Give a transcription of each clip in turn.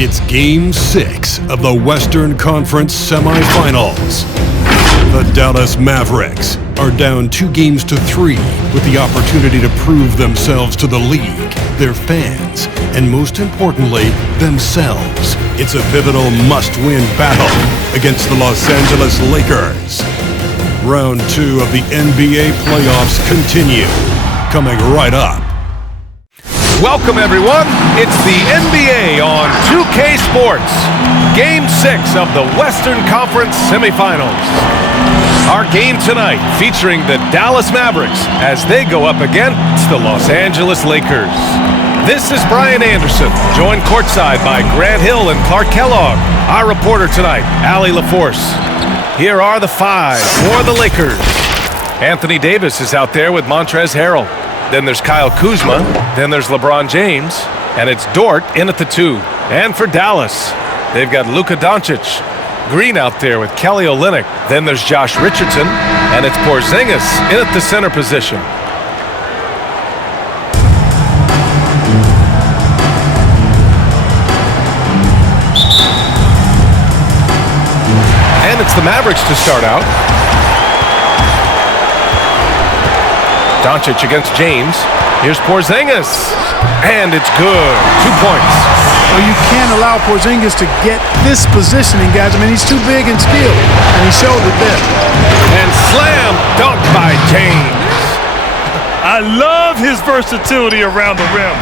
It's Game 6 of the Western Conference semifinals. The Dallas Mavericks are down 2-3 with the opportunity to prove themselves to the league, their fans, and most importantly, themselves. It's a pivotal must-win battle against the Los Angeles Lakers. Round 2 of the NBA playoffs continue, coming right up. Welcome, everyone. It's the NBA on 2K Sports. Game 6 of the Western Conference semifinals. Our game tonight featuring the Dallas Mavericks as they go up against the Los Angeles Lakers. This is Brian Anderson, joined courtside by Grant Hill and Clark Kellogg. Our reporter tonight, Allie LaForce. Here are the five for the Lakers. Anthony Davis is out there with Montrezl Harrell. Then there's Kyle Kuzma. Then there's LeBron James. And it's Dort in at the 2. And for Dallas, they've got Luka Doncic. Green out there with Kelly Olynyk. Then there's Josh Richardson. And it's Porzingas in at the center position. And it's the Mavericks to start out. Doncic against James. Here's Porzingas. And it's good. 2 points. Well, you can't allow Porzingas to get this positioning, guys. I mean, he's too big and skilled, and he showed it there. And slam dunk by James. I love his versatility around the rim.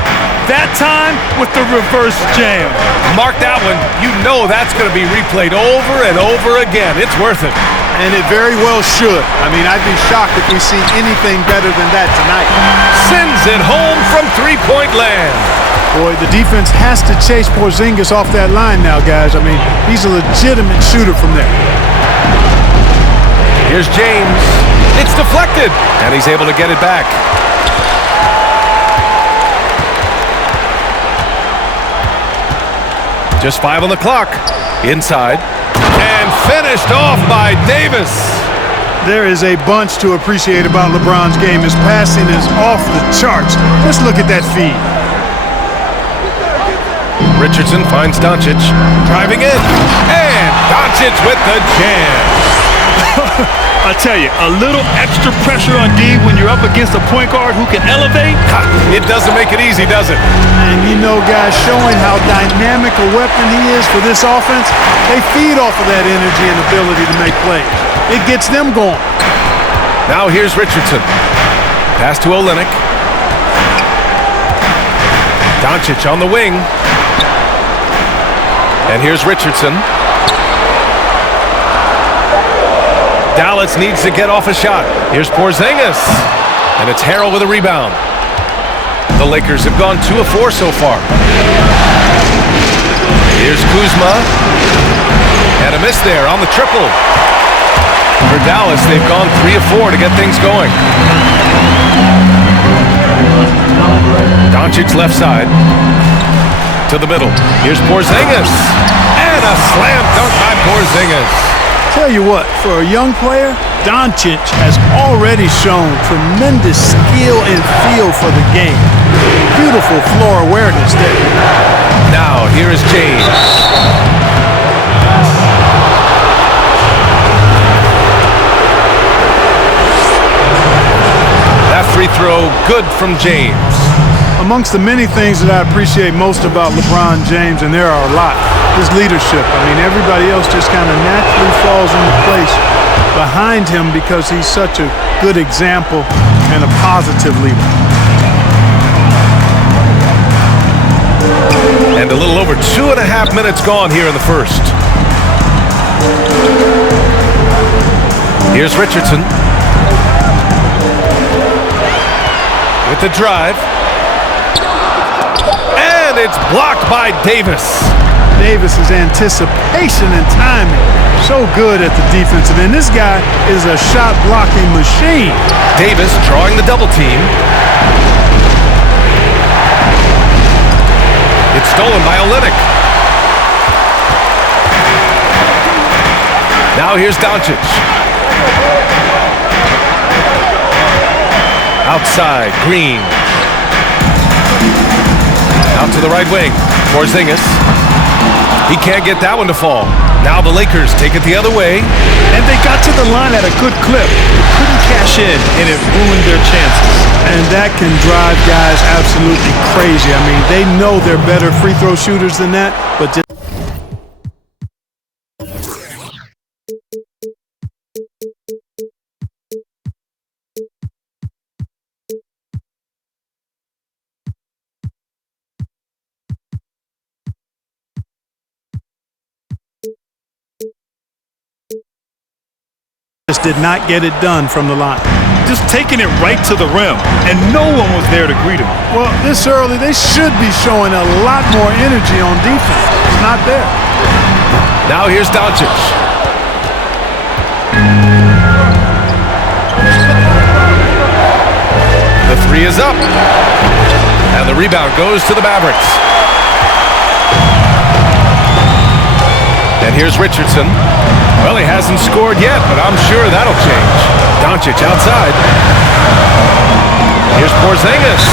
That time with the reverse jam. Mark that one. You know that's going to be replayed over and over again. It's worth it. And it very well should. I mean, I'd be shocked if we see anything better than that tonight. Sends it home from three-point land. Boy, the defense has to chase Porzingas off that line now, guys. I mean, he's a legitimate shooter from there. Here's James. It's deflected, and he's able to get it back. Just 5 on the clock. Inside. And finished off by Davis. There is a bunch to appreciate about LeBron's game. His passing is off the charts. Let's look at that feed. Richardson finds Doncic. Driving in. And Doncic with the jam. I tell you, a little extra pressure on D when you're up against a point guard who can elevate. It doesn't make it easy, does it? And you know, guys, showing how dynamic a weapon he is for this offense, they feed off of that energy and ability to make plays. It gets them going. Now here's Richardson. Pass to Olynyk. Doncic on the wing. And here's Richardson. Dallas needs to get off a shot. Here's Porzingas. And it's Harrell with a rebound. The Lakers have gone 2 of 4 so far. Here's Kuzma. And a miss there on the triple. For Dallas, they've gone 3 of 4 to get things going. Doncic left side. To the middle. Here's Porzingas. And a slam dunk by Porzingas. Tell you what, for a young player, Doncic has already shown tremendous skill and feel for the game. Beautiful floor awareness there. Now, here is James. That free throw, good from James. Amongst the many things that I appreciate most about LeBron James, and there are a lot, his leadership. I mean, everybody else just kind of naturally falls into place behind him because he's such a good example and a positive leader. And a little over 2.5 minutes gone here in the first. Here's Richardson. With the drive. And it's blocked by Davis. Davis's anticipation and timing, so good at the defensive end. This guy is a shot-blocking machine. Davis drawing the double team. It's stolen by Olynyk. Now here's Doncic. Outside, Green. Out to the right wing. Porzingas. He can't get that one to fall. Now the Lakers take it the other way. And they got to the line at a good clip. Couldn't cash in, and it ruined their chances. And that can drive guys absolutely crazy. I mean, they know they're better free throw shooters than that, but just did not get it done from the line. Just taking it right to the rim, and no one was there to greet him. Well, this early, they should be showing a lot more energy on defense. It's not there. Now here's Doncic. The three is up. And the rebound goes to the Mavericks. And here's Richardson. Well, he hasn't scored yet, but I'm sure that'll change. Doncic outside. Here's Porzingas.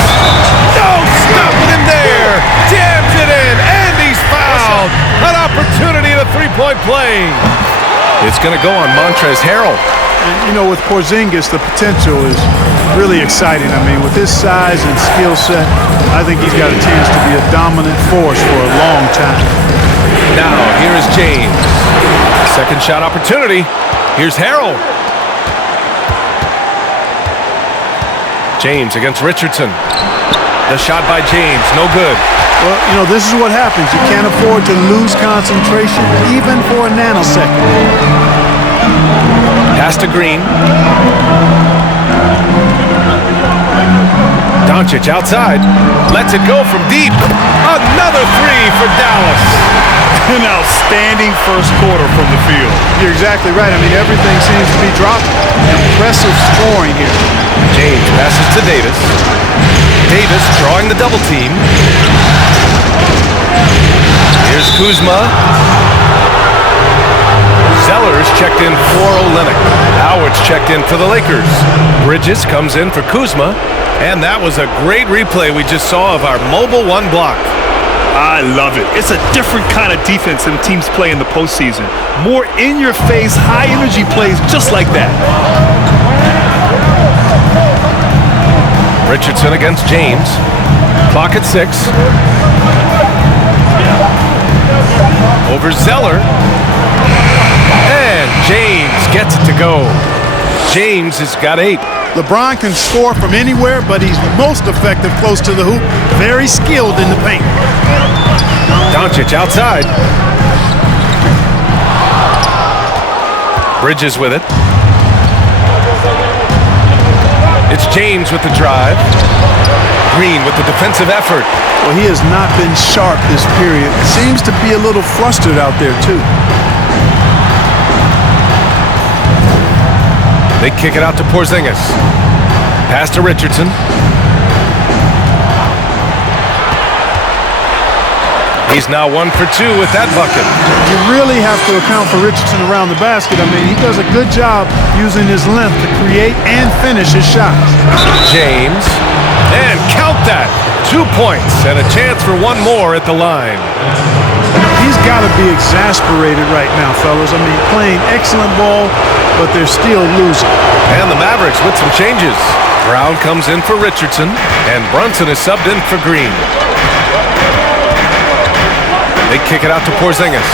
No, stop with him there. Jams it in, and he's fouled. An opportunity at a three-point play. It's going to go on Montrezl Harrell. And, you know, with Porzingas, the potential is really exciting. I mean, with his size and skill set, I think he's got a chance to be a dominant force for a long time. Now, here is James. Second shot opportunity. Here's Harrell. James against Richardson. The shot by James, no good. Well, you know, this is what happens. You can't afford to lose concentration even for a nanosecond. Pass to Green. Doncic outside. Lets it go from deep. Another three for Dallas. An outstanding first quarter from the field. You're exactly right. I mean, everything seems to be dropping. Impressive scoring here. James passes to Davis. Davis drawing the double team. Here's Kuzma. Zeller's checked in for Olynyk. Howard's checked in for the Lakers. Bridges comes in for Kuzma. And that was a great replay we just saw of our mobile one block. I love it. It's a different kind of defense than teams play in the postseason. More in-your-face, high-energy plays just like that. Richardson against James. Clock at 6. Over Zeller. And James gets it to go. James has got 8. LeBron can score from anywhere, but he's most effective close to the hoop. Very skilled in the paint. Doncic outside. Bridges with it. It's James with the drive. Green with the defensive effort. Well, he has not been sharp this period. Seems to be a little flustered out there, too. They kick it out to Porzingas. Pass to Richardson. He's now 1 for 2 with that bucket. You really have to account for Richardson around the basket. I mean, he does a good job using his length to create and finish his shots. James. And count that. 2 points and a chance for one more at the line. He's got to be exasperated right now, fellas. I mean, playing excellent ball, but they're still losing. And the Mavericks with some changes. Brown comes in for Richardson, and Brunson is subbed in for Green. They kick it out to Porzingas.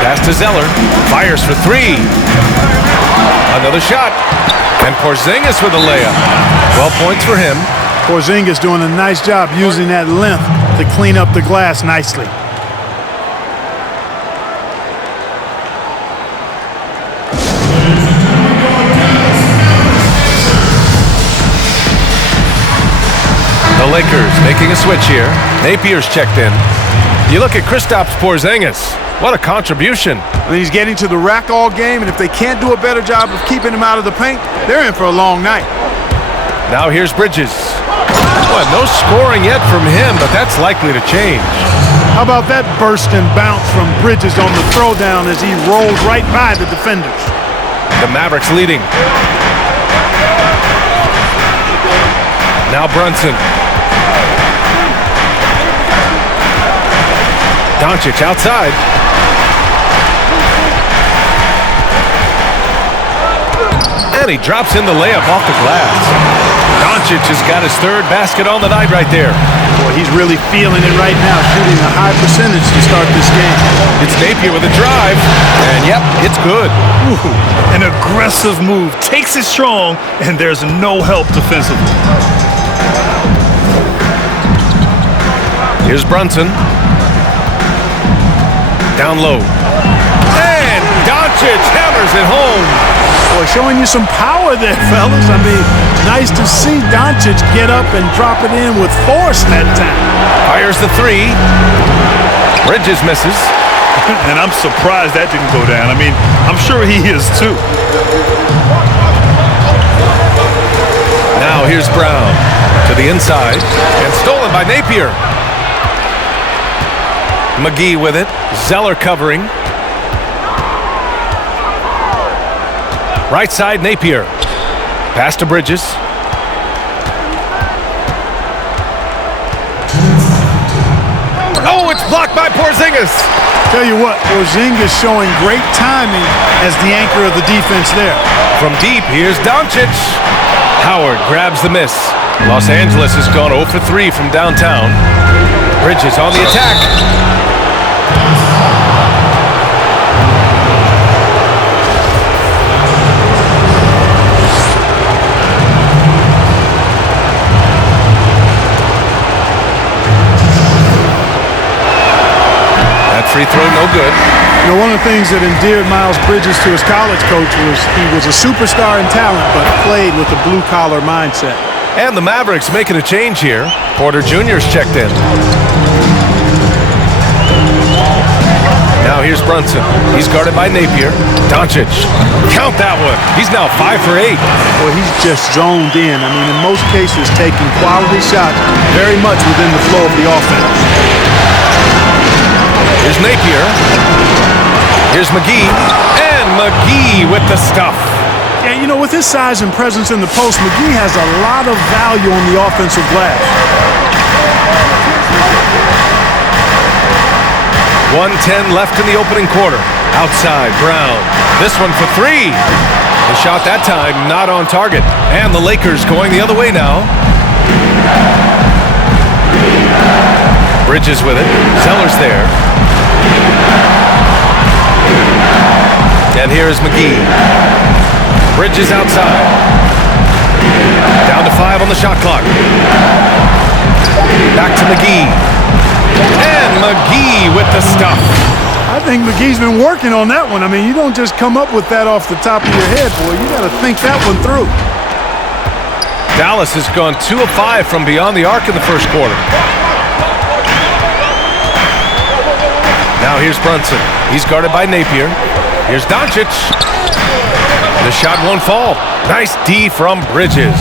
Pass to Zeller. Fires for 3. Another shot. And Porzingas with a layup. 12 points for him. Porzingas doing a nice job using that length to clean up the glass nicely. The Lakers making a switch here. Napier's checked in. You look at Kristaps Porzingis. What a contribution. I mean, he's getting to the rack all game, and if they can't do a better job of keeping him out of the paint, they're in for a long night. Now here's Bridges. Well, no scoring yet from him, but that's likely to change. How about that burst and bounce from Bridges on the throwdown as he rolled right by the defenders? The Mavericks leading. Now Brunson. Doncic outside. And he drops in the layup off the glass. Doncic has got his third basket on the night right there. Boy, he's really feeling it right now, shooting a high percentage to start this game. It's Napier with a drive, and yep, it's good. Ooh, an aggressive move. Takes it strong, and there's no help defensively. Here's Brunson. Down low. And Doncic hammers it home. Boy, showing you some power there, fellas. I mean, nice to see Doncic get up and drop it in with force that time. Fires the three. Bridges misses. And I'm surprised that didn't go down. I mean, I'm sure he is too. Now here's Brown to the inside and stolen by Napier. McGee with it. Zeller covering. Right side, Napier. Pass to Bridges. Oh, it's blocked by Porzingas. Tell you what, Porzingas showing great timing as the anchor of the defense there. From deep, here's Doncic. Howard grabs the miss. Los Angeles has gone 0 for 3 from downtown. Bridges on the attack. Free throw, no good. You know, one of the things that endeared Miles Bridges to his college coach was he was a superstar in talent, but played with a blue-collar mindset. And the Mavericks making a change here. Porter Jr.'s checked in. Now here's Brunson. He's guarded by Napier. Doncic. Count that one. He's now 5 for 8. Well, he's just zoned in. I mean, in most cases, taking quality shots very much within the flow of the offense. Here's Napier. Here's McGee. And McGee with the stuff. Yeah, you know, with his size and presence in the post, McGee has a lot of value on the offensive glass. 1:10 left in the opening quarter. Outside, Brown. This one for three. The shot that time not on target. And the Lakers going the other way now. Bridges with it. Zeller's there. And here is McGee. Bridges outside. Down to 5 on the shot clock. Back to McGee. And McGee with the stuff. I think McGee's been working on that one. I mean, you don't just come up with that off the top of your head, boy. You got to think that one through. Dallas has gone 2 of 5 from beyond the arc in the first quarter. Now here's Brunson. He's guarded by Napier. Here's Doncic. The shot won't fall. Nice D from Bridges.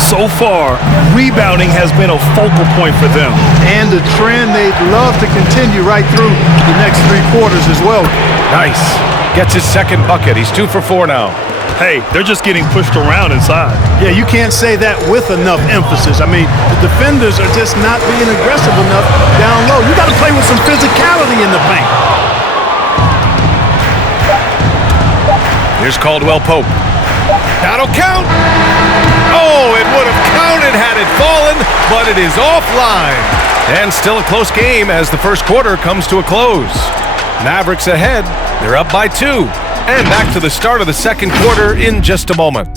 So far, rebounding has been a focal point for them. And a trend they'd love to continue right through the next 3 quarters as well. Nice. Gets his second bucket. He's 2 for 4 now. Hey, they're just getting pushed around inside. Yeah, you can't say that with enough emphasis. I mean, the defenders are just not being aggressive enough down low. You got to play with some physicality in the paint. Here's Caldwell Pope. That'll count. Oh, it would have counted had it fallen, but it is offline. And still a close game as the first quarter comes to a close. Mavericks ahead. They're up by 2. And back to the start of the second quarter in just a moment.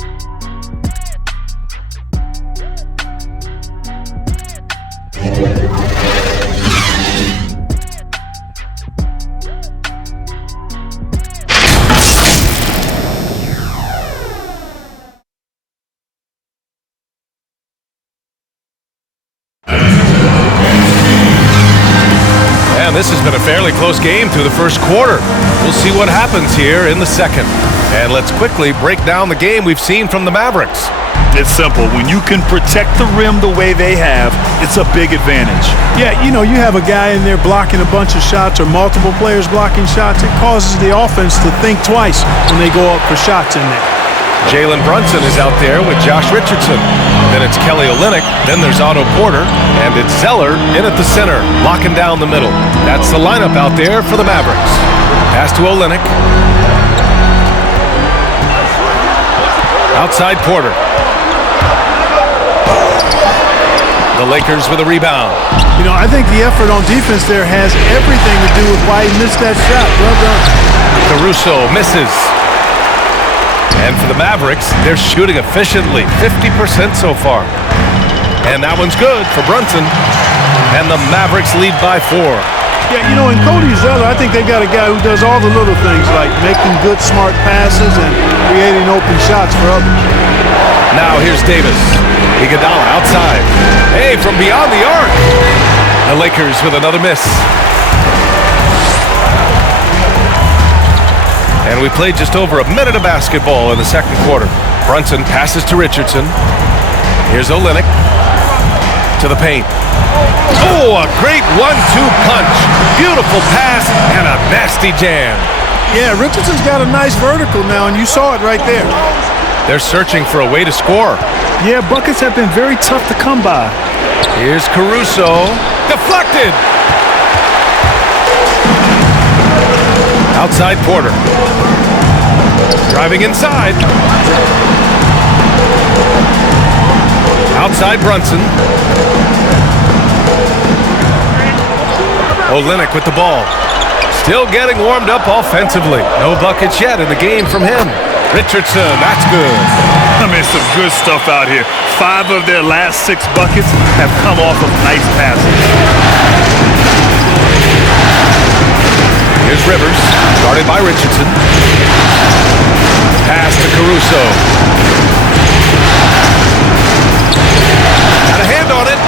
And this has been a fairly close game through the first quarter. We'll see what happens here in the second. And let's quickly break down the game we've seen from the Mavericks. It's simple. When you can protect the rim the way they have, it's a big advantage. Yeah, you know, you have a guy in there blocking a bunch of shots or multiple players blocking shots. It causes the offense to think twice when they go up for shots in there. Jalen Brunson is out there with Josh Richardson. Then it's Kelly Olynyk. Then there's Otto Porter. And it's Zeller in at the center, locking down the middle. That's the lineup out there for the Mavericks. Pass to Olynyk. Outside Porter. The Lakers with a rebound. You know, I think the effort on defense there has everything to do with why he missed that shot. Well done. Caruso misses. And for the Mavericks, they're shooting efficiently, 50% so far. And that one's good for Brunson. And the Mavericks lead by 4. Yeah, you know, in Cody Zeller, I think they got a guy who does all the little things like making good, smart passes and creating open shots for others. Now here's Davis. Iguodala outside. Hey, from beyond the arc. The Lakers with another miss. And we played just over a minute of basketball in the second quarter. Brunson passes to Richardson. Here's Olynyk to the paint. Oh, a great 1-2 punch. Beautiful pass and a nasty jam. Yeah, Richardson's got a nice vertical now, and you saw it right there. They're searching for a way to score. Yeah, buckets have been very tough to come by. Here's Caruso. Deflected. Outside Porter. Driving inside. Outside Brunson. Olynyk with the ball. Still getting warmed up offensively. No buckets yet in the game from him. Richardson, that's good. I mean, some good stuff out here. 5 of their last 6 buckets have come off of nice passes. Here's Rivers, guarded by Richardson. Pass to Caruso. Got a hand on it.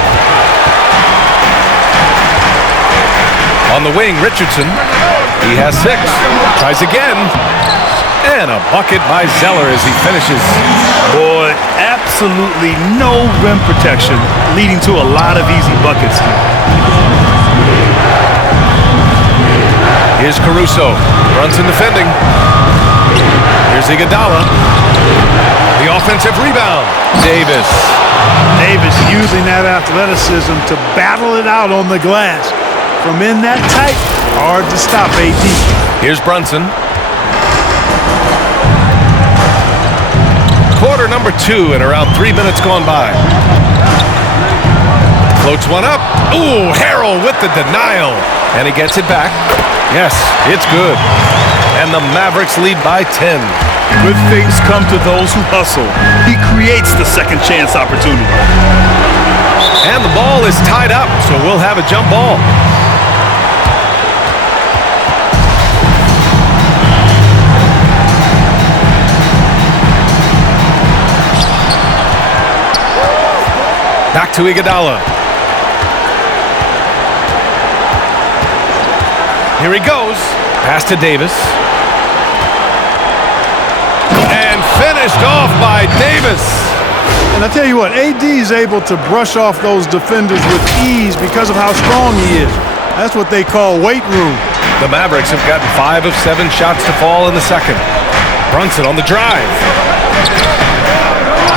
On the wing, Richardson. He has 6. Tries again. And a bucket by Zeller as he finishes. Boy, absolutely no rim protection, leading to a lot of easy buckets here. Here's Caruso. Brunson defending. Here's Iguodala. The offensive rebound. Davis. Davis using that athleticism to battle it out on the glass. From in that tight, hard to stop AD. Here's Brunson. Quarter number 2 and around 3 minutes gone by. Floats one up. Ooh, Harrell with the denial. And he gets it back. Yes, it's good. And the Mavericks lead by 10. Good things come to those who hustle. He creates the second chance opportunity. And the ball is tied up, so we'll have a jump ball. Back to Iguodala. Here he goes. Pass to Davis. And finished off by Davis. And I tell you what, AD is able to brush off those defenders with ease because of how strong he is. That's what they call weight room. The Mavericks have gotten 5 of 7 shots to fall in the second. Brunson on the drive.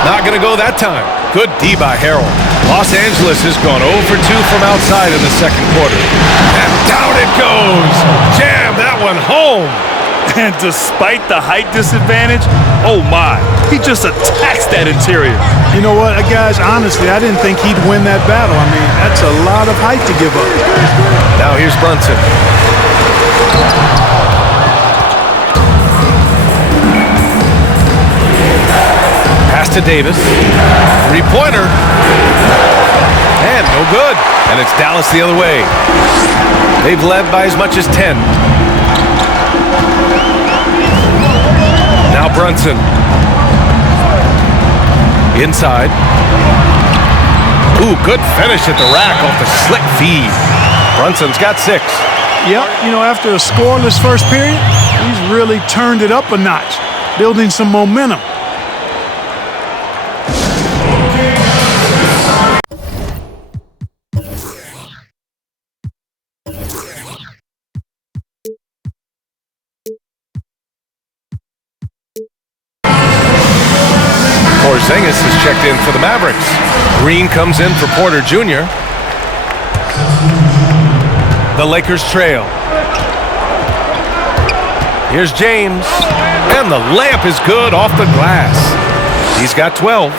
Not going to go that time. Good D by Harrell. Los Angeles has gone 0 for 2 from outside in the second quarter. And down it goes. Jam that one home. And despite the height disadvantage, oh my, he just attacks that interior. You know what, guys, honestly, I didn't think he'd win that battle. I mean, that's a lot of height to give up. Now here's Brunson. Pass to Davis. 3-pointer. And no good. And it's Dallas the other way. They've led by as much as 10. Now Brunson. Inside. Ooh, good finish at the rack off the slick feed. Brunson's got 6. Yep, you know, after a scoreless first period, he's really turned it up a notch, building some momentum. in for the Mavericks. Green comes in for Porter Jr. The Lakers trail. Here's James. And the layup is good off the glass. He's got 12.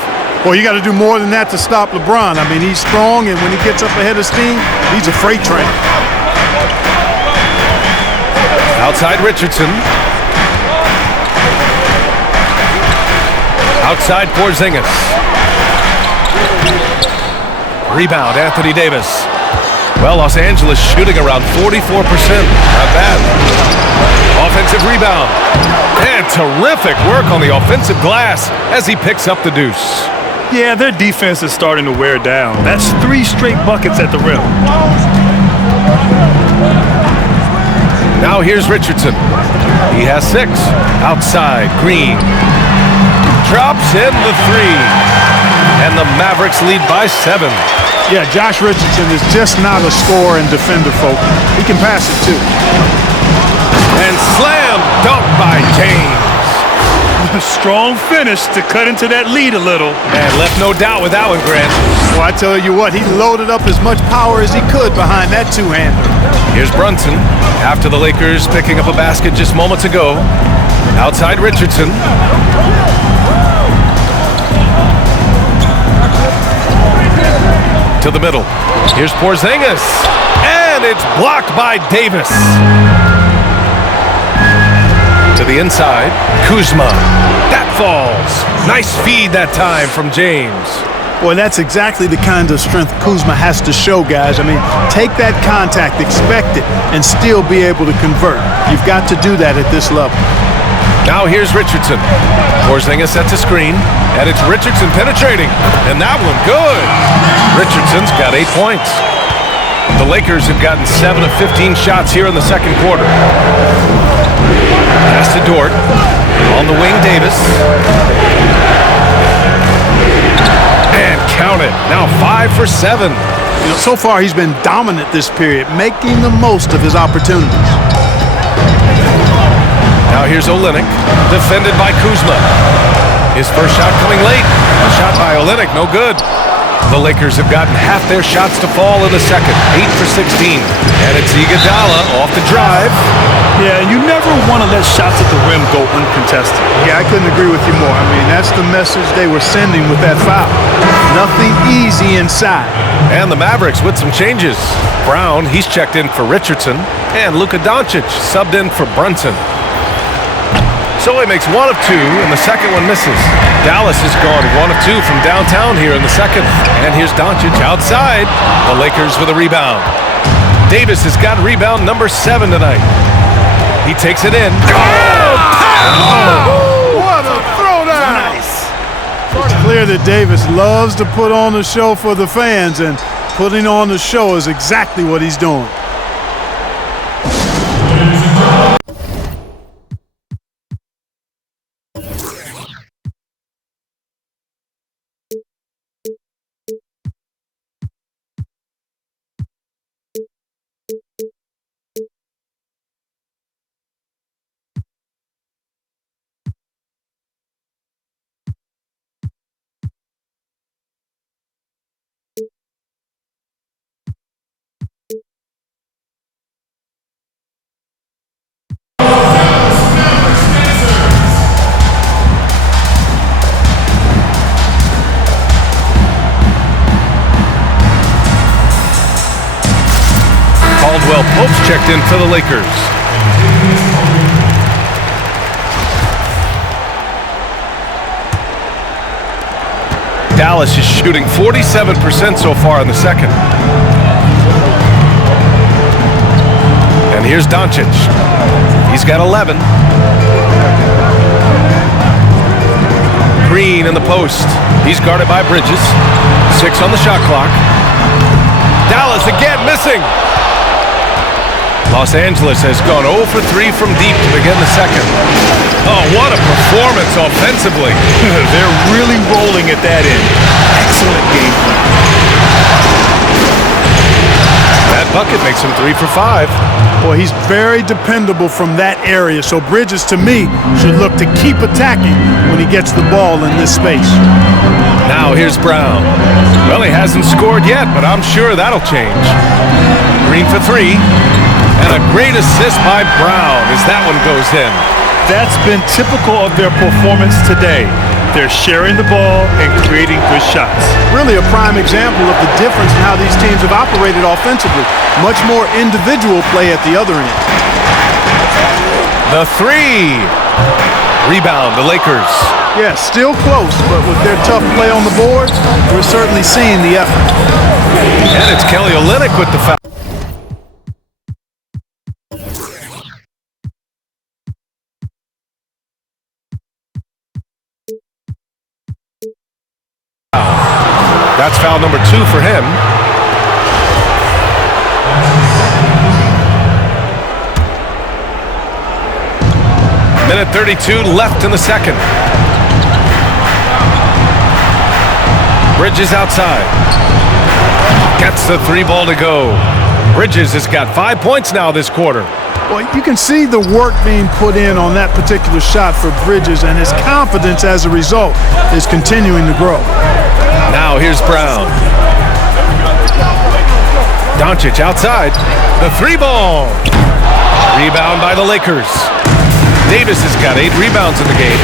Well, you got to do more than that to stop LeBron. I mean, he's strong, and when he gets up ahead of steam, he's a freight train. Outside Richardson. Outside Porzingas. Rebound, Anthony Davis. Well, Los Angeles shooting around 44%. Not bad. Offensive rebound. And terrific work on the offensive glass as he picks up the deuce. Yeah, their defense is starting to wear down. That's 3 straight buckets at the rim. Now here's Richardson. He has 6. Outside, Green. Drops in the 3. And the Mavericks lead by 7. Yeah, Josh Richardson is just not a scorer and defender, folk. He can pass it, too. And slam dunk by James. A strong finish to cut into that lead a little. And left no doubt with that one, Grant. Well, I tell you what, he loaded up as much power as he could behind that two-hander. Here's Brunson after the Lakers picking up a basket just moments ago. Outside Richardson. To the middle. Here's Porzingas. And it's blocked by Davis. To the inside, Kuzma. That falls. Nice feed that time from James. Boy, that's exactly the kind of strength Kuzma has to show, guys. I mean, take that contact, expect it, and still be able to convert. You've got to do that at this level. Now here's Richardson. Porzingas sets a screen, and it's Richardson penetrating. And that one good. Richardson's got 8 points. The Lakers have gotten 7 of 15 shots here in the second quarter. Pass to Dort. On the wing, Davis. And count it. Now 5 for 7. You know, so far he's been dominant this period, making the most of his opportunities. Now here's Olynyk, defended by Kuzma. His first shot coming late. A shot by Olynyk, no good. The Lakers have gotten half their shots to fall in the second, 8 for 16. And it's Iguodala off the drive. Yeah, you never want to let shots at the rim go uncontested. Yeah, I couldn't agree with you more. I mean, that's the message they were sending with that foul. Nothing easy inside. And the Mavericks with some changes. Brown, he's checked in for Richardson. And Luka subbed in for Brunson. So he makes 1 of 2, and the second one misses. Dallas has gone 1 of 2 from downtown here in the second. And here's Doncic outside. The Lakers with a rebound. Davis has got rebound number 7 tonight. He takes it in. What a throwdown! Nice. It's clear that Davis loves to put on the show for the fans, and putting on the show is exactly what he's doing. Pope's checked in for the Lakers. Dallas is shooting 47% so far in the second. And here's Doncic. He's got 11. Green in the post. He's guarded by Bridges. 6 on the shot clock. Dallas again missing. Los Angeles has gone 0 for 3 from deep to begin the second. Oh, what a performance offensively. They're really rolling at that end. Excellent game plan. That bucket makes him 3 for 5. Boy, he's very dependable from that area. So Bridges, to me, should look to keep attacking when he gets the ball in this space. Now here's Brown. Well, he hasn't scored yet, but I'm sure that'll change. Green for 3. And a great assist by Brown as that one goes in. That's been typical of their performance today. They're sharing the ball and creating good shots. Really a prime example of the difference in how these teams have operated offensively. Much more individual play at the other end. The 3. Rebound, the Lakers. Yeah, still close, but with their tough play on the boards, we're certainly seeing the effort. And it's Kelly Olynyk with the foul. That's foul number 2 for him. Minute 32 left in the second. Bridges outside. Gets the 3 ball to go. Bridges has got 5 points now this quarter. Well, you can see the work being put in on that particular shot for Bridges, and his confidence as a result is continuing to grow. Now here's Brown. Doncic outside. The 3 ball. Rebound by the Lakers. Davis has got 8 rebounds in the game.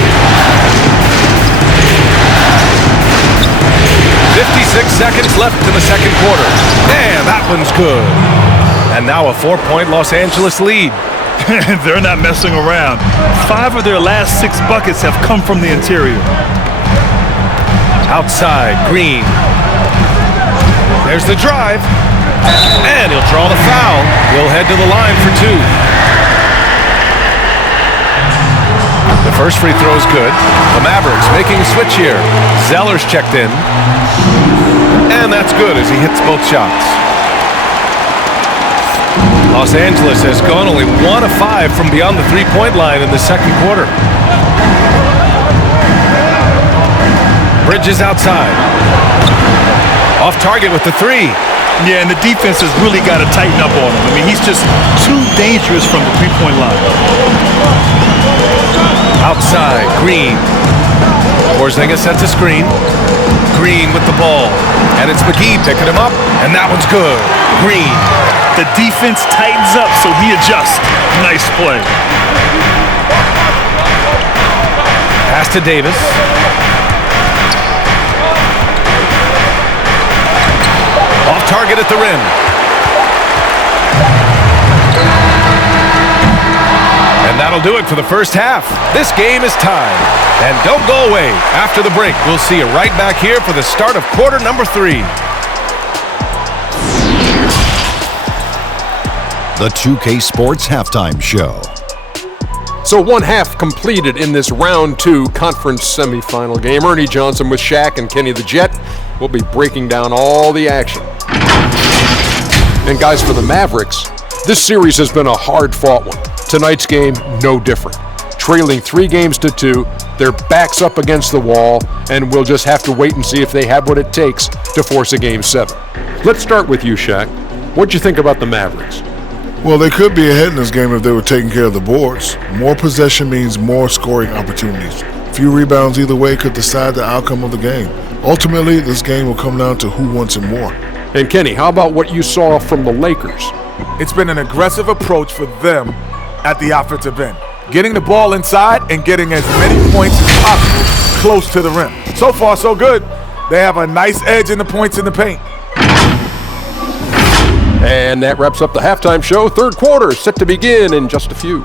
56 seconds left in the second quarter. And that one's good. And now a 4-point Los Angeles lead. They're not messing around. 5 of their last 6 buckets have come from the interior. Outside, Green. There's the drive. And he'll draw the foul. He'll head to the line for 2. The first free throw is good. The Mavericks making a switch here. Zeller's checked in. And that's good as he hits both shots. Los Angeles has gone only 1 of 5 from beyond the 3-point line in the second quarter. Bridges outside. Off target with the 3. Yeah, and the defense has really got to tighten up on him. I mean, he's just too dangerous from the 3-point line. Outside, Green. Porzingas sets a screen. Green with the ball. And it's McGee picking him up. And that one's good. Green. The defense tightens up, so he adjusts. Nice play. Pass to Davis. Off target at the rim. And that'll do it for the first half. This game is tied. And don't go away. After the break, we'll see you right back here for the start of quarter number 3. The 2K Sports Halftime Show. So 1 half completed in this round 2 conference semifinal game. Ernie Johnson with Shaq and Kenny the Jet will be breaking down all the action. And guys, for the Mavericks, this series has been a hard-fought one. Tonight's game, no different. Trailing 3 games to 2, their backs up against the wall, and we'll just have to wait and see if they have what it takes to force a Game 7. Let's start with you, Shaq. What'd you think about the Mavericks? Well, they could be ahead in this game if they were taking care of the boards. More possession means more scoring opportunities. Few rebounds either way could decide the outcome of the game. Ultimately, this game will come down to who wants it more. And Kenny, how about what you saw from the Lakers? It's been an aggressive approach for them at the offensive end. Getting the ball inside and getting as many points as possible close to the rim. So far, so good. They have a nice edge in the points in the paint. And that wraps up the halftime show. Third quarter set to begin in just a few.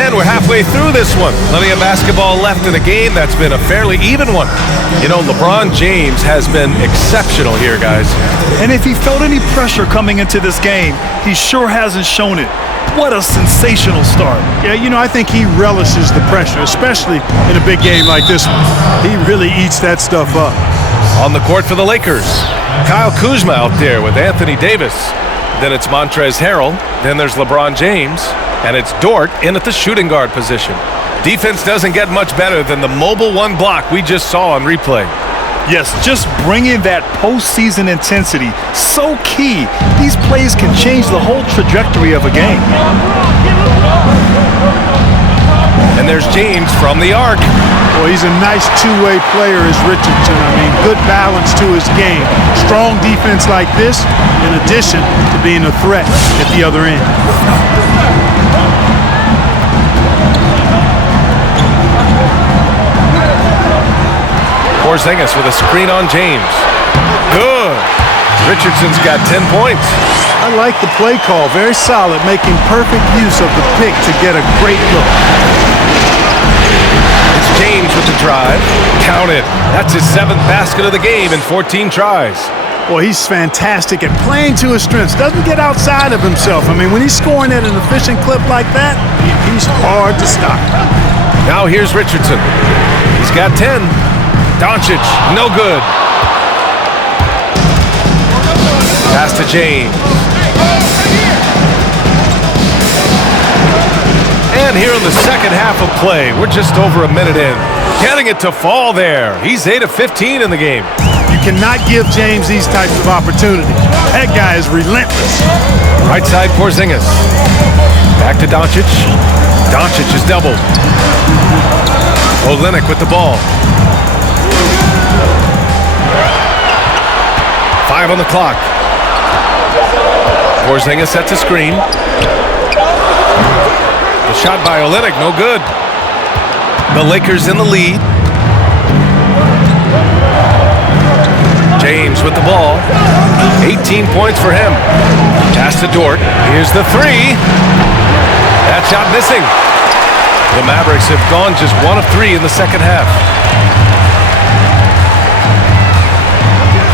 And we're halfway through this one. Plenty of basketball left in a game that's been a fairly even one. You know, LeBron James has been exceptional here, guys. And if he felt any pressure coming into this game, he sure hasn't shown it. What a sensational start. Yeah, you know, I think he relishes the pressure, especially in a big game like this one. He really eats that stuff up. On the court for the Lakers, Kyle Kuzma out there with Anthony Davis. Then it's Montrezl Harrell. Then there's LeBron James. And it's Dort in at the shooting guard position. Defense doesn't get much better than the mobile one block we just saw on replay. Yes, just bringing that postseason intensity. So key. These plays can change the whole trajectory of a game. And there's James from the arc. Well, he's a nice two-way player as Richardson. I mean, good balance to his game. Strong defense like this, in addition to being a threat at the other end. Porzingas with a screen on James. Good. Richardson's got 10 points. I like the play call. Very solid, making perfect use of the pick to get a great look. It's James with the drive. Count it. That's his 7th basket of the game in 14 tries. Well, he's fantastic at playing to his strengths. Doesn't get outside of himself. I mean, when he's scoring at an efficient clip like that, he's hard to stop. Now here's Richardson. He's got 10. Doncic, no good. Pass to James. And here in the second half of play, we're just over a minute in. Getting it to fall there. He's 8 of 15 in the game. You cannot give James these types of opportunities. That guy is relentless. Right side, Porzingas. Back to Doncic. Doncic is doubled. Olynyk with the ball. 5 on the clock. Porzingas sets a screen. The shot by Olynyk, no good. The Lakers in the lead. James with the ball. 18 points for him. Pass to Dort. Here's the three. That shot missing. The Mavericks have gone just 1 of 3 in the second half.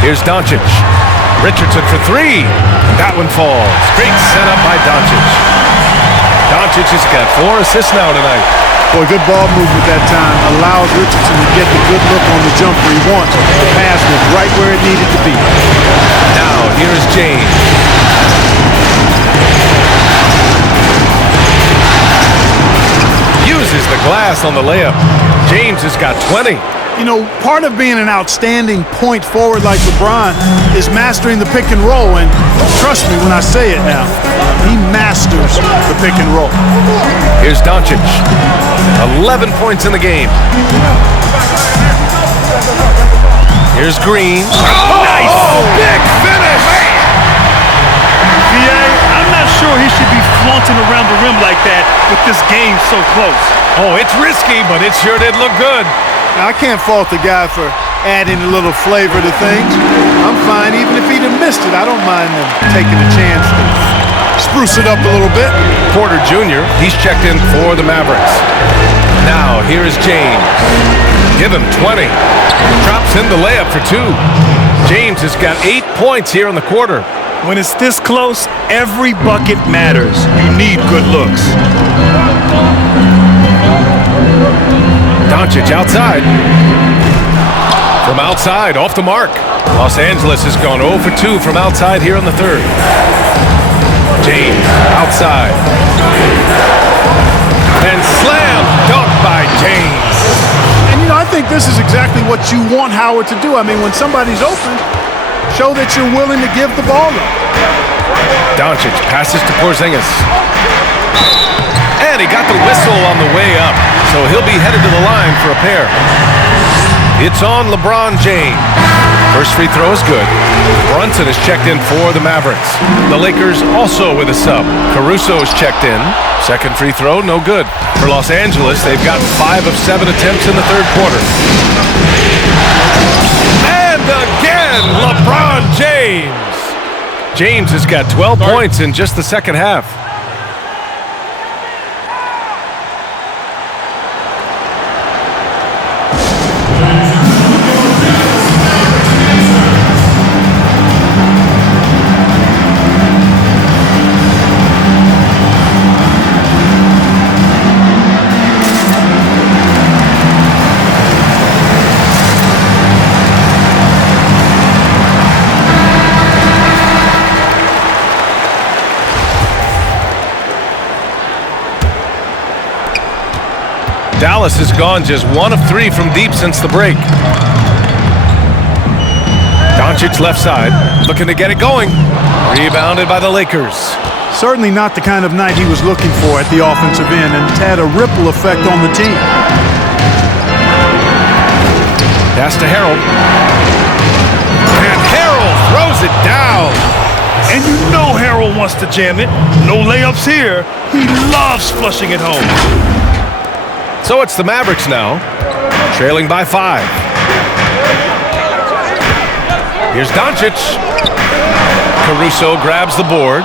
Here's Doncic. Richardson for 3. That one falls. Great setup by Doncic. Doncic has got 4 assists now tonight. Boy, good ball movement that time. Allows Richardson to get the good look on the jumper he wants. The pass was right where it needed to be. Now, here's James. Uses the glass on the layup. James has got 20. You know, part of being an outstanding point forward like LeBron is mastering the pick and roll. And trust me when I say it now, he masters the pick and roll. Here's Doncic. 11 points in the game. Here's Green. Nice! Big finish! VA, I'm not sure he should be flaunting around the rim like that with this game so close. Oh, it's risky, but it sure did look good. Now, I can't fault the guy for adding a little flavor to things. I'm fine even if he'd have missed it. I don't mind him taking a chance to spruce it up a little bit. Porter Jr., he's checked in for the Mavericks. Now, here is James. Give him 20. Drops in the layup for 2. James has got 8 points here in the quarter. When it's this close, every bucket matters. You need good looks. Doncic outside. From outside, off the mark. Los Angeles has gone 0 for 2 from outside here in the third. James outside. And slam dunk by James. And, you know, I think this is exactly what you want Howard to do. I mean, when somebody's open, show that you're willing to give the ball up. Doncic passes to Porzingas. And he got the whistle on the way up, so he'll be headed to the line for a pair. It's on LeBron James. First free throw is good. Brunson is checked in for the Mavericks. The Lakers also with a sub. Caruso is checked in. Second free throw, no good. For Los Angeles, they've got 5 of 7 attempts in the third quarter. And again, LeBron James. James has got 12 points in just the second half. Dallas has gone just 1 of 3 from deep since the break. Doncic left side, looking to get it going. Rebounded by the Lakers. Certainly not the kind of night he was looking for at the offensive end, and it's had a ripple effect on the team. Pass to Harold. And Harold throws it down. And you know Harold wants to jam it. No layups here. He loves flushing it home. So it's the Mavericks now, trailing by 5. Here's Doncic. Caruso grabs the board.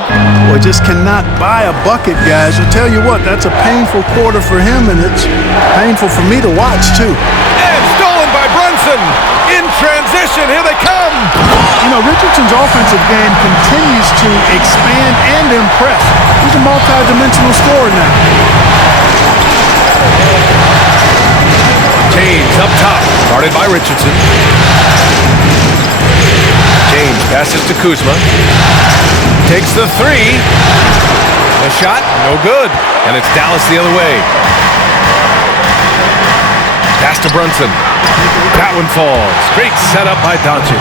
Boy, just cannot buy a bucket, guys. I tell you what, that's a painful quarter for him, and it's painful for me to watch, too. And stolen by Brunson. In transition, here they come. You know, Richardson's offensive game continues to expand and impress. He's a multi-dimensional scorer now. James up top, guarded by Richardson. James passes to Kuzma. Takes the 3. The shot, no good. And it's Dallas the other way. Pass to Brunson. That one falls. Great setup by Doncic.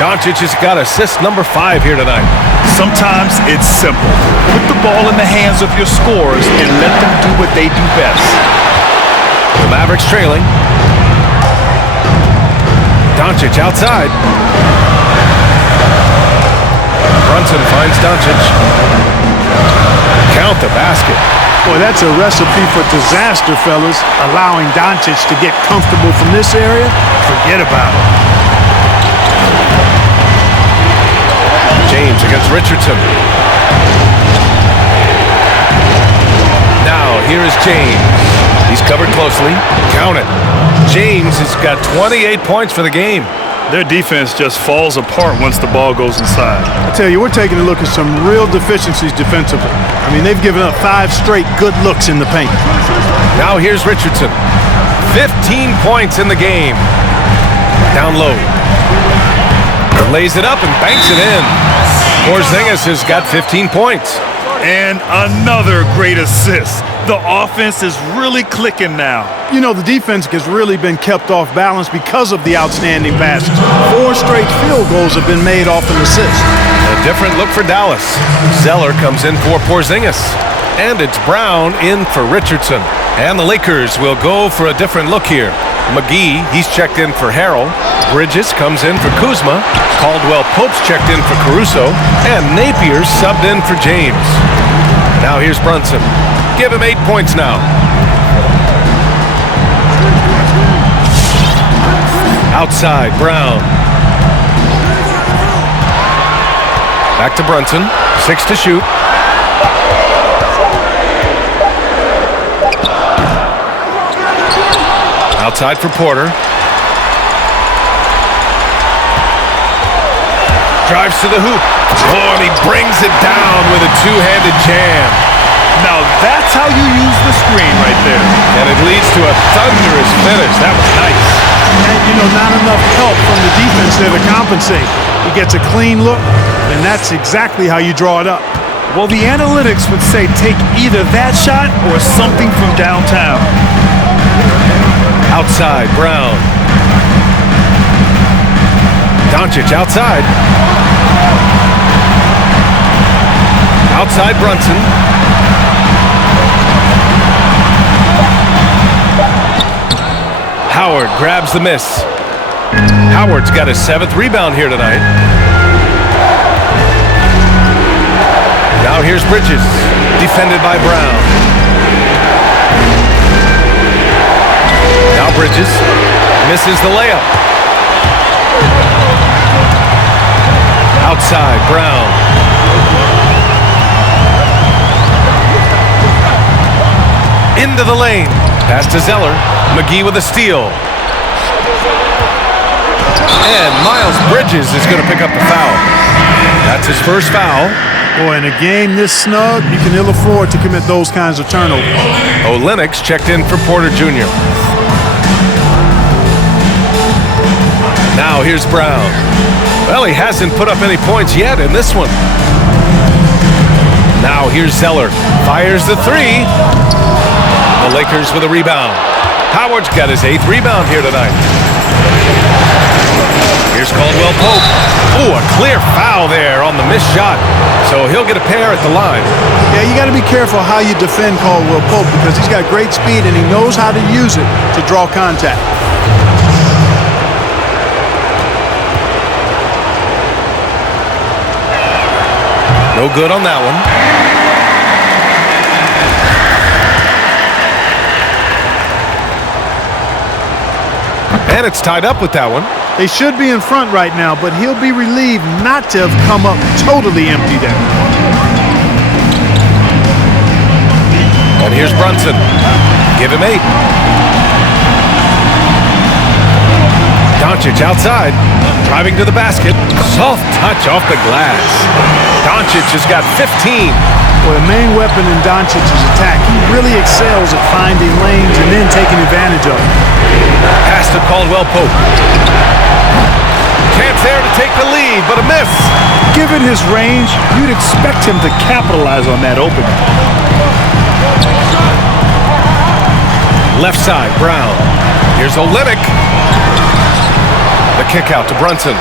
Doncic has got assist number 5 here tonight. Sometimes it's simple. Put the ball in the hands of your scorers and let them do what they do best. The Mavericks trailing. Doncic outside. Brunson finds Doncic. Count the basket. Boy, that's a recipe for disaster, fellas. Allowing Doncic to get comfortable from this area, forget about it. James against Richardson. Now, here is James. He's covered closely. Count it. James has got 28 points for the game. Their defense just falls apart once the ball goes inside. I tell you, we're taking a look at some real deficiencies defensively. I mean, they've given up 5 straight good looks in the paint. Now here's Richardson. 15 points in the game. Down low. Lays it up and banks it in. Porzingas has got 15 points. And another great assist. The offense is really clicking now. You know, the defense has really been kept off balance because of the outstanding passes. 4 straight field goals have been made off an assist. A different look for Dallas. Zeller comes in for Porzingas. And it's Brown in for Richardson. And the Lakers will go for a different look here. McGee, he's checked in for Harrell. Bridges comes in for Kuzma. Caldwell-Pope's checked in for Caruso. And Napier's subbed in for James. Now here's Brunson. Give him 8 points now. Outside, Brown. Back to Brunson. 6 to shoot. Outside for Porter. Drives to the hoop. Oh, and he brings it down with a two-handed jam. Now that's how you use the screen right there. And it leads to a thunderous finish. That was nice. And, you know, not enough help from the defense there to compensate. He gets a clean look, and that's exactly how you draw it up. Well, the analytics would say take either that shot or something from downtown. Outside, Brown. Doncic outside. Outside, Brunson. Howard grabs the miss. Howard's got his 7th rebound here tonight. Now here's Bridges, defended by Brown. Now Bridges misses the layup. Outside, Brown. Into the lane. Pass to Zeller. McGee with a steal. And Miles Bridges is going to pick up the foul. That's his first foul. Boy, in a game this snug, you can ill afford to commit those kinds of turnovers. Olynyk checked in for Porter Jr. Now here's Brown. Well, he hasn't put up any points yet in this one. Now here's Zeller. Fires the 3. The Lakers with a rebound. Howard's got his 8th rebound here tonight. Here's Caldwell Pope. Ooh, a clear foul there on the missed shot. So he'll get a pair at the line. Yeah, you got to be careful how you defend Caldwell Pope because he's got great speed and he knows how to use it to draw contact. No good on that one. And it's tied up with that one. They should be in front right now, but he'll be relieved not to have come up totally empty there. And here's Brunson. Give him 8. Doncic outside, driving to the basket. Soft touch off the glass. Doncic has got 15. Well, the main weapon in Doncic's attack, he really excels at finding lanes and then taking advantage of it. Pass to Caldwell Pope. Chance there to take the lead, but a miss. Given his range, you'd expect him to capitalize on that opening. Left side, Brown. Here's Olynyk. The kick out to Brunson.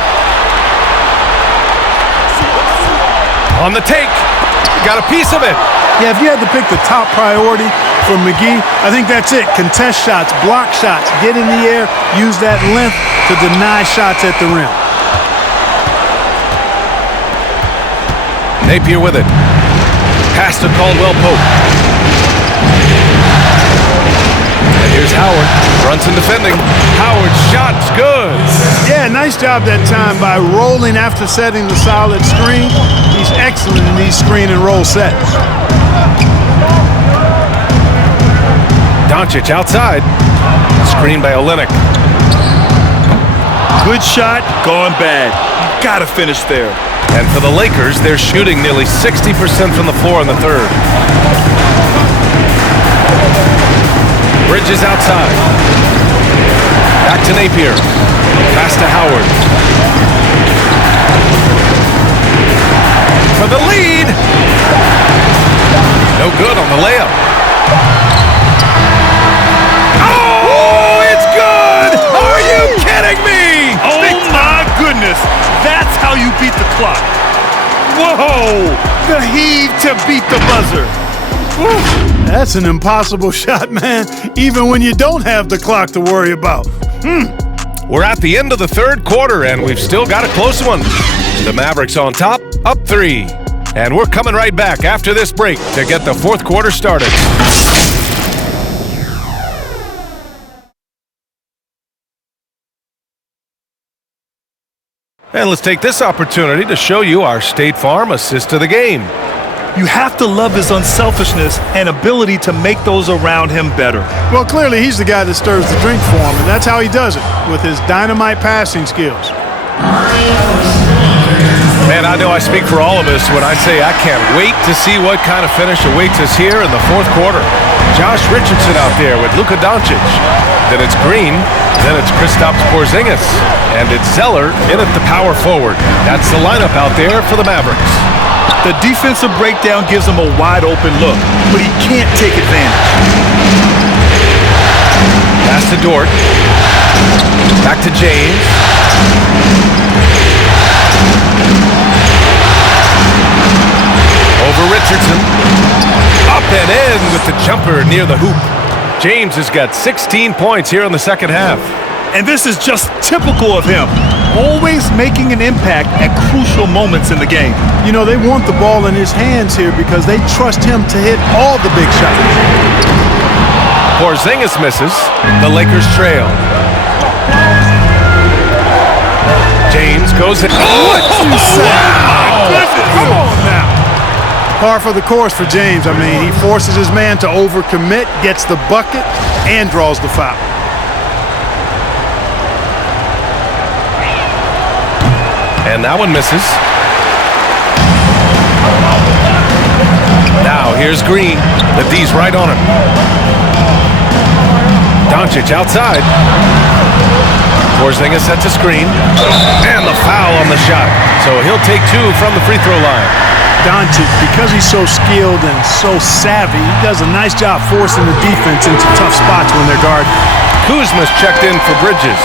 On the take. Got a piece of it. Yeah, if you had to pick the top priority for McGee, I think that's it. Contest shots, block shots, get in the air, use that length to deny shots at the rim. Napier with it. Pass to Caldwell Pope. And here's Howard. Brunson defending. Howard's shot's good. Yeah, nice job that time by rolling after setting the solid screen. He's excellent in these screen and roll sets. Doncic outside. Screen by Olynyk. Good shot, gone bad. You gotta finish there. And for the Lakers, they're shooting nearly 60% from the floor in the third. Bridges outside. Back to Napier. Pass to Howard. For the lead. No good on the layup. Oh, it's good! Are you kidding me? Oh my goodness, that's how you beat the clock. Whoa, the heave to beat the buzzer. Woo. That's an impossible shot, man, even when you don't have the clock to worry about. We're at the end of the third quarter, and we've still got a close one. The Mavericks on top, up 3. And we're coming right back after this break to get the fourth quarter started. And let's take this opportunity to show you our State Farm assist to the game. You have to love his unselfishness and ability to make those around him better. Well, clearly he's the guy that stirs the drink for him, and that's how he does it, with his dynamite passing skills. Man, I know I speak for all of us when I say I can't wait to see what kind of finish awaits us here in the fourth quarter. Josh Richardson out there with Luka Doncic. Then it's Green. Then it's Kristaps Porzingas. And it's Zeller in at the power forward. That's the lineup out there for the Mavericks. The defensive breakdown gives him a wide open look, but he can't take advantage. Pass to Dort. Back to James. Over Richardson. Up and in with the jumper near the hoop. James has got 16 points here in the second half. And this is just typical of him. Always making an impact at crucial moments in the game. You know, they want the ball in his hands here because they trust him to hit all the big shots. Porzingas misses. The Lakers trail. James goes in. What you say? Wow! Come on now. Par for the course for James. I mean, he forces his man to overcommit, gets the bucket, and draws the foul. And that one misses. Now here's Green. The D's right on him. Doncic outside. Porzingas sets a screen. And the foul on the shot. So he'll take 2 from the free throw line. Doncic, because he's so skilled and so savvy, he does a nice job forcing the defense into tough spots when they're guarded. Kuzma's checked in for Bridges.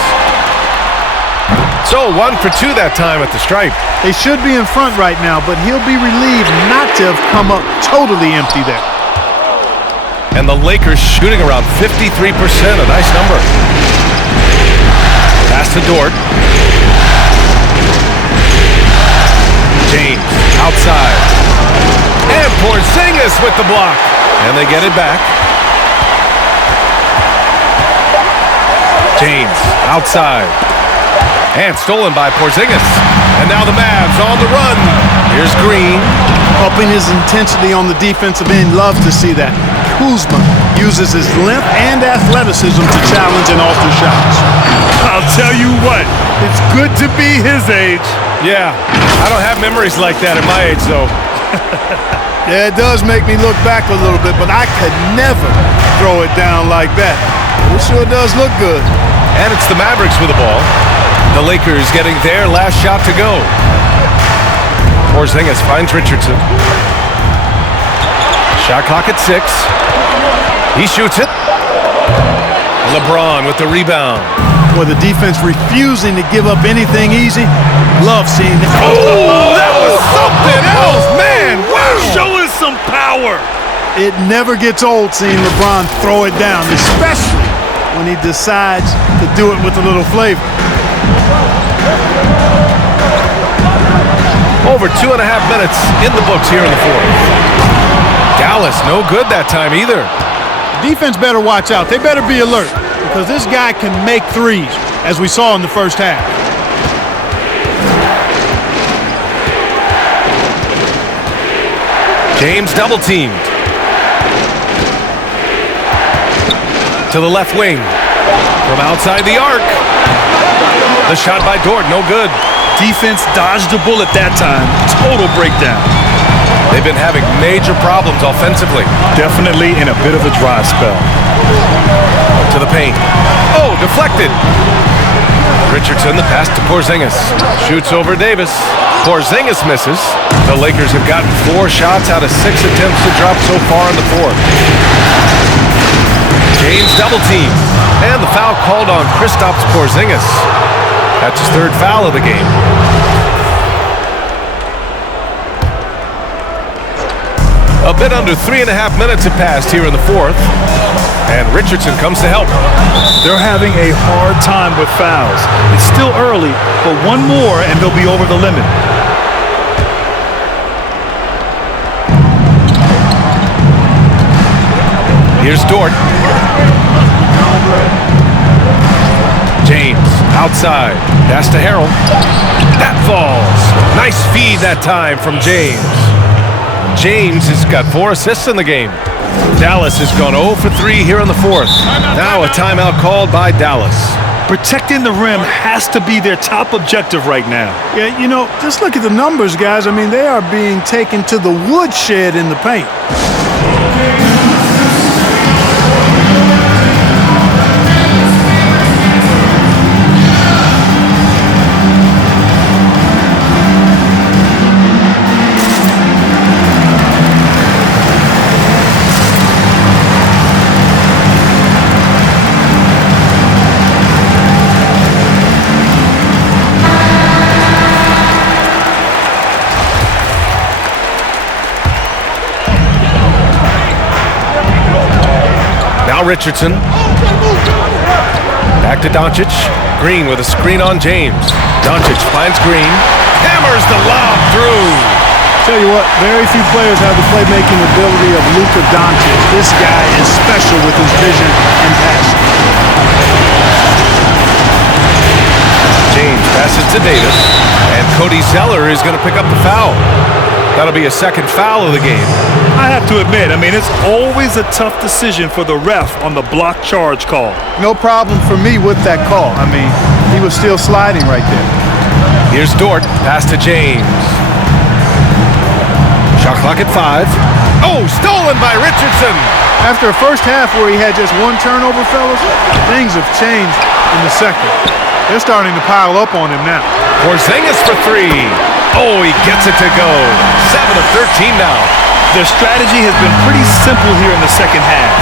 So 1 for 2 that time at the stripe. They should be in front right now, but he'll be relieved not to have come up totally empty there. And the Lakers shooting around 53%, a nice number. Pass to Dort. James outside. And Porzingas with the block. And they get it back. James outside. And stolen by Porzingas. And now the Mavs on the run. Here's Green. Upping his intensity on the defensive end. Love to see that. Kuzma uses his length and athleticism to challenge and alter shots. I'll tell you what, it's good to be his age. Yeah, I don't have memories like that at my age, though. Yeah, it does make me look back a little bit, but I could never throw it down like that. It sure does look good. And it's the Mavericks with the ball. The Lakers getting their last shot to go. Porzingas finds Richardson. Shot clock at 6. He shoots it. LeBron with the rebound. Boy, the defense refusing to give up anything easy. Love seeing that. Oh, that was something else, man. Wow. Show us some power. It never gets old seeing LeBron throw it down, especially when he decides to do it with a little flavor. Over 2.5 minutes in the books here in the fourth. Dallas, no good that time either. Defense better watch out. They better be alert because this guy can make threes, as we saw in the first half. James double teamed. To the left wing. From outside the arc. The shot by Dort, no good. Defense dodged a bullet that time. Total breakdown. They've been having major problems offensively. Definitely in a bit of a dry spell. To the paint. Oh, deflected. Richardson, the pass to Porzingas. Shoots over Davis. Porzingas misses. The Lakers have gotten 4 shots out of 6 attempts to drop so far in the fourth. James double team. And the foul called on Kristaps Porzingas. That's his 3rd foul of the game. A bit under 3.5 minutes have passed here in the fourth. And Richardson comes to help. They're having a hard time with fouls. It's still early, but one more and they'll be over the limit. Here's Dort. James outside. Pass to Harrell. That falls. Nice feed that time from James. James has got 4 assists in the game. Dallas has gone 0 for 3 here in the fourth. Now a timeout called by Dallas. Protecting the rim has to be their top objective right now. Yeah, you know, just look at the numbers, guys. I mean, they are being taken to the woodshed in the paint. Richardson. Back to Doncic. Green with a screen on James. Doncic finds Green. Hammers the lob through. Tell you what, very few players have the playmaking ability of Luka Doncic. This guy is special with his vision and passion. James passes to Davis. And Cody Zeller is going to pick up the foul. That'll be a 2nd foul of the game. I have to admit, it's always a tough decision for the ref on the block charge call. No problem for me with that call. He was still sliding right there. Here's Dort. Pass to James. Shot clock at 5. Oh, stolen by Richardson. After a first half where he had just one turnover, fellas, things have changed in the second. They're starting to pile up on him now. Porzingas for three. Oh, he gets it to go. 7 of 13 now. Their strategy has been pretty simple here in the second half.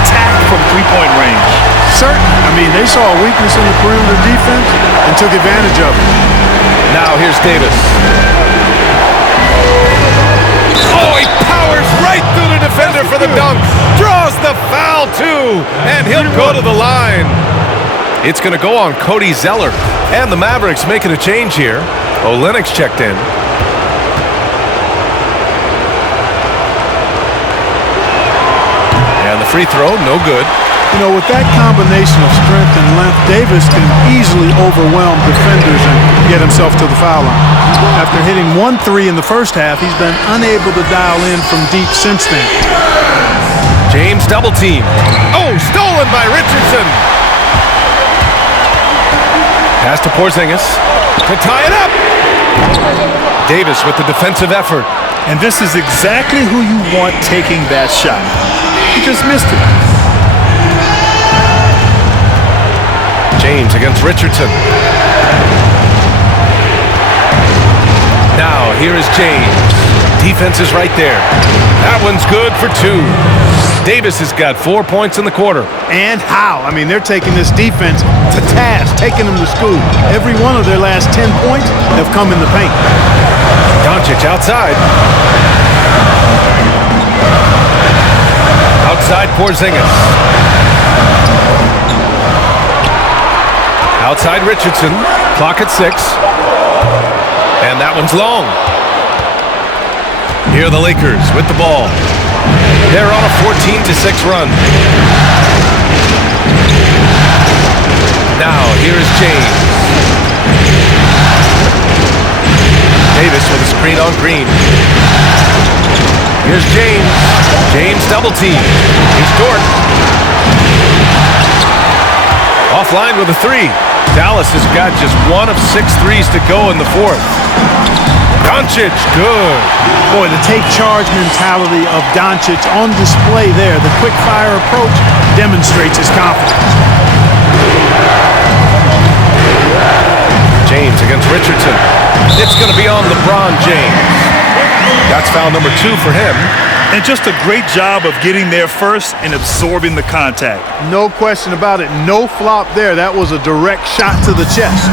Attack from three-point range. Certainly. I mean, they saw a weakness in the perimeter defense and took advantage of it. Now here's Davis. Oh, he powers right through the defender for the dunk. Draws the foul, too. And he'll go to the line. It's going to go on Cody Zeller. And the Mavericks making a change here. Olynyk's checked in. And the free throw, no good. You know, with that combination of strength and length, Davis can easily overwhelm defenders and get himself to the foul line. After hitting 1-3 in the first half, he's been unable to dial in from deep since then. James double team. Oh, stolen by Richardson. Pass to Porzingas to tie it up. Davis with the defensive effort. And this is exactly who you want taking that shot. He just missed it. James against Richardson. Now, here is James. Defense is right there. That one's good for 2. Davis has got 4 points in the quarter. And how? I mean, they're taking this defense to task, taking them to school. Every one of their last 10 points have come in the paint. Doncic outside. Outside Porzingas. Outside Richardson. Clock at 6. And that one's long. Here are the Lakers with the ball. They're on a 14-6 run. Now, here is James. Davis with a screen on Green. Here's James. James double team. Here's Dort. Offline with a 3. Dallas has got just 1 of 6 threes to go in the 4th. Doncic, good. Boy, the take charge mentality of Doncic on display there. The quick fire approach demonstrates his confidence. James against Richardson. It's going to be on LeBron James. That's foul number 2 for him. And just a great job of getting there first and absorbing the contact. No question about it. No flop there. That was a direct shot to the chest.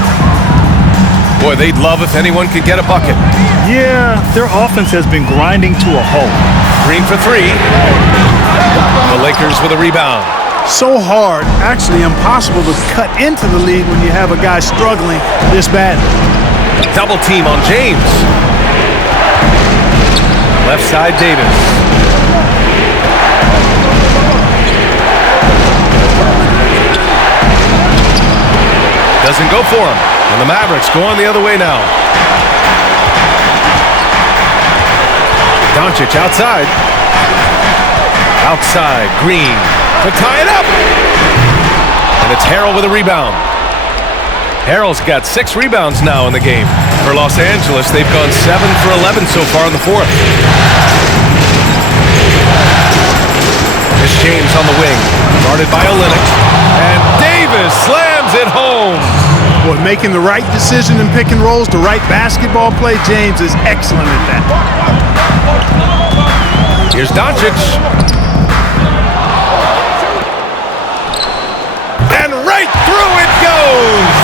Boy, they'd love if anyone could get a bucket. Yeah, their offense has been grinding to a halt. Green for 3. The Lakers with a rebound. So hard, actually impossible to cut into the lead when you have a guy struggling this badly. Double team on James. Left side Davis. Doesn't go for him. And the Mavericks go on the other way now. Doncic outside. Outside, Green to tie it up. And it's Harrell with a rebound. Harrell's got 6 rebounds now in the game. For Los Angeles, they've gone 7 for 11 so far in the 4th. Here's James on the wing. Guarded by Olynyk. And Davis slams it home. Boy, making the right decision in pick and rolls, the right basketball play. James is excellent at that. Here's Doncic. And right through it goes.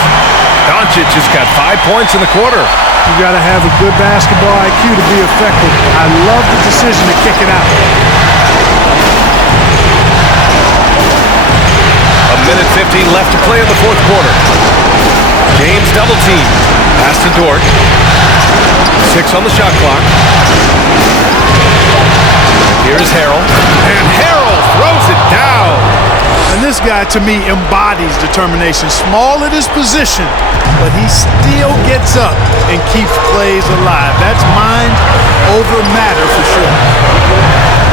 Doncic has got 5 points in the quarter. You got to have a good basketball IQ to be effective. I love the decision to kick it out. A minute 15 left to play in the 4th quarter. James double team. Pass to Dort. 6 on the shot clock. Here is Harrell. And Harrell throws it down. And this guy, to me, embodies determination. Small at his position, but he still gets up and keeps plays alive. That's mind over matter for sure.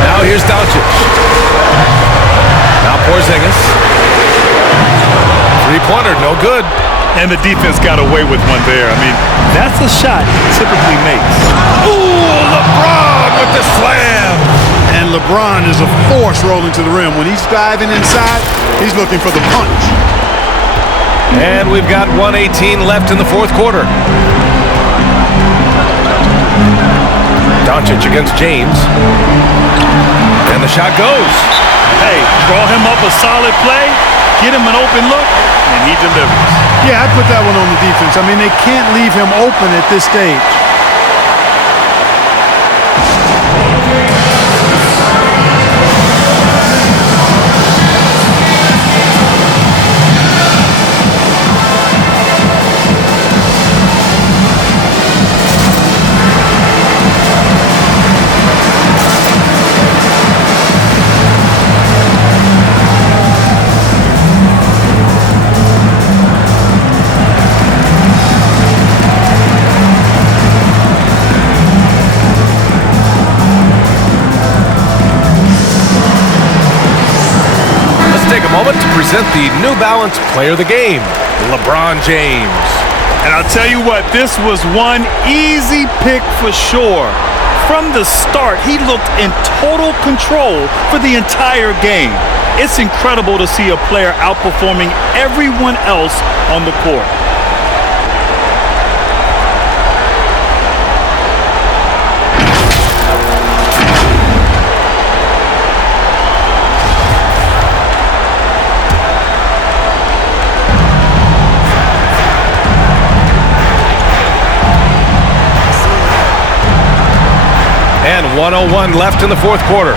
Now here's Doncic. Now Porzingas. 3-pointer, no good. And the defense got away with one there. I mean, that's a shot he typically makes. Ooh, LeBron with the slam. LeBron is a force rolling to the rim. When he's diving inside, he's looking for the punch. And we've got 1:18 left in the fourth quarter. Doncic against James. And the shot goes. Hey, draw him up a solid play, get him an open look, and he delivers. Yeah, I'd put that one on the defense. I mean, they can't leave him open at this stage. Moment to present the New Balance Player of the Game, LeBron James. And I'll tell you what, this was one easy pick for sure. From the start, he looked in total control for the entire game. It's incredible to see a player outperforming everyone else on the court. And 1:01 left in the fourth quarter.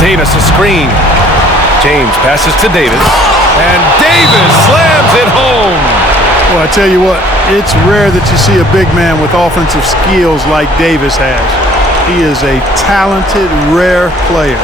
Davis a screen. James passes to Davis. And Davis slams it home. Well, I tell you what, it's rare that you see a big man with offensive skills like Davis has. He is a talented, rare player.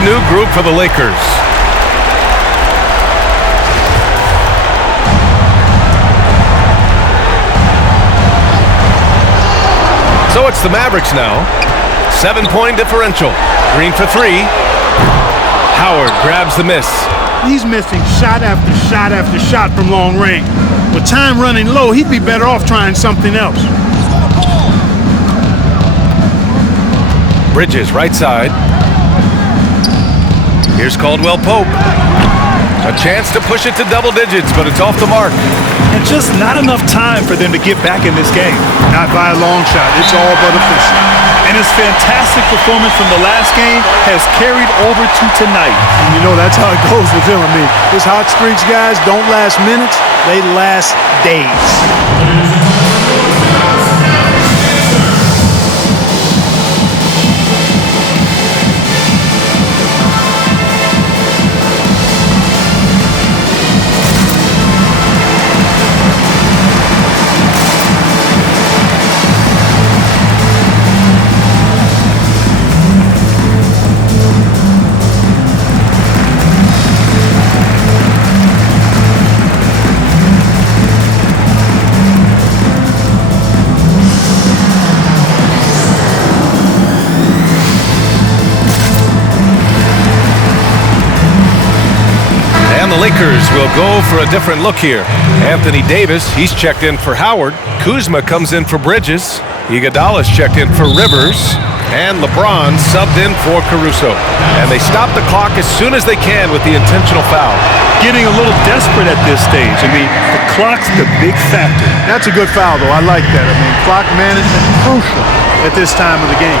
New group for the Lakers. So it's the Mavericks now. 7-point differential. Green for three. Howard grabs the miss. He's missing shot after shot after shot from long range. With time running low, he'd be better off trying something else. Bridges right side. Here's Caldwell Pope. A chance to push it to double digits, but it's off the mark. And just not enough time for them to get back in this game. Not by a long shot. It's all but official. And his fantastic performance from the last game has carried over to tonight. And you know, that's how it goes with him. I mean, his hot streaks, guys, don't last minutes. They last days. Lakers will go for a different look here. Anthony Davis, he's checked in for Howard. Kuzma comes in for Bridges. Iguodala's checked in for Rivers. And LeBron subbed in for Caruso. And they stop the clock as soon as they can with the intentional foul. Getting a little desperate at this stage. I mean, the clock's the big factor. That's a good foul, though. I like that. I mean, clock management crucial at this time of the game.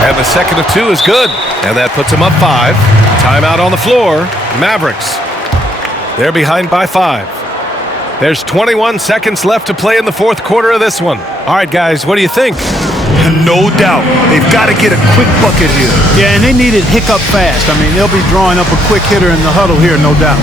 And the second of two is good. And that puts them up 5. Timeout on the floor. Mavericks. They're behind by 5. There's 21 seconds left to play in the fourth quarter of this one. All right, guys, what do you think? No doubt. They've got to get a quick bucket here. Yeah, and they need it hiccup fast. I mean, they'll be drawing up a quick hitter in the huddle here, no doubt.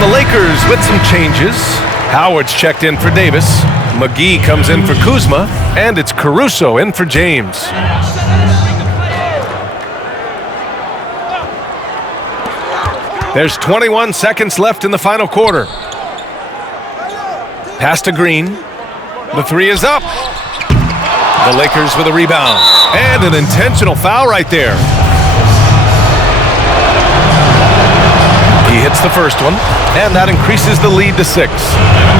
The Lakers with some changes. Howard's checked in for Davis. McGee comes in for Kuzma. And it's Caruso in for James. There's 21 seconds left in the final quarter. Pass to Green. The 3 is up. The Lakers with a rebound. And an intentional foul right there. He hits the first one, and that increases the lead to 6.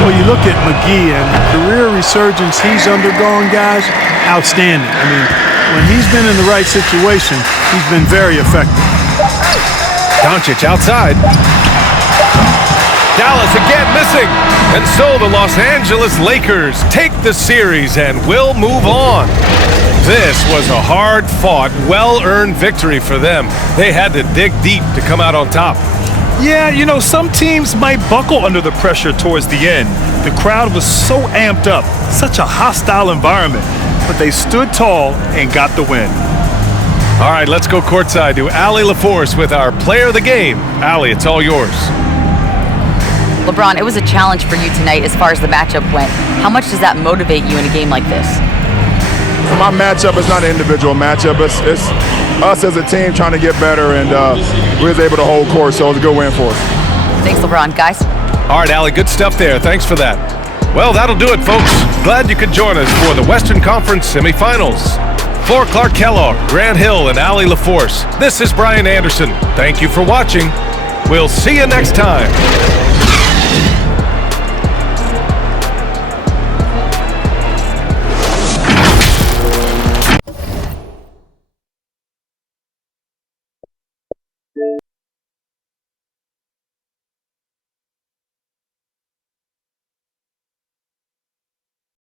Well, you look at McGee and the career resurgence he's undergone, guys, outstanding. I mean, when he's been in the right situation, he's been very effective. Doncic outside. Dallas again missing. And so the Los Angeles Lakers take the series and will move on. This was a hard-fought, well-earned victory for them. They had to dig deep to come out on top. Yeah, you know, some teams might buckle under the pressure towards the end. The crowd was so amped up, such a hostile environment, but they stood tall and got the win. All right, let's go courtside to Allie LaForce with our player of the game. Allie, it's all yours. LeBron, it was a challenge for you tonight as far as the matchup went. How much does that motivate you in a game like this? My matchup is not an individual matchup. It's us as a team trying to get better, and we was able to hold court, so it was a good win for us. Thanks, LeBron. Guys? All right, Allie, good stuff there. Thanks for that. Well, that'll do it, folks. Glad you could join us for the Western Conference semifinals. For Clark Kellogg, Grant Hill, and Allie LaForce, this is Brian Anderson. Thank you for watching. We'll see you next time.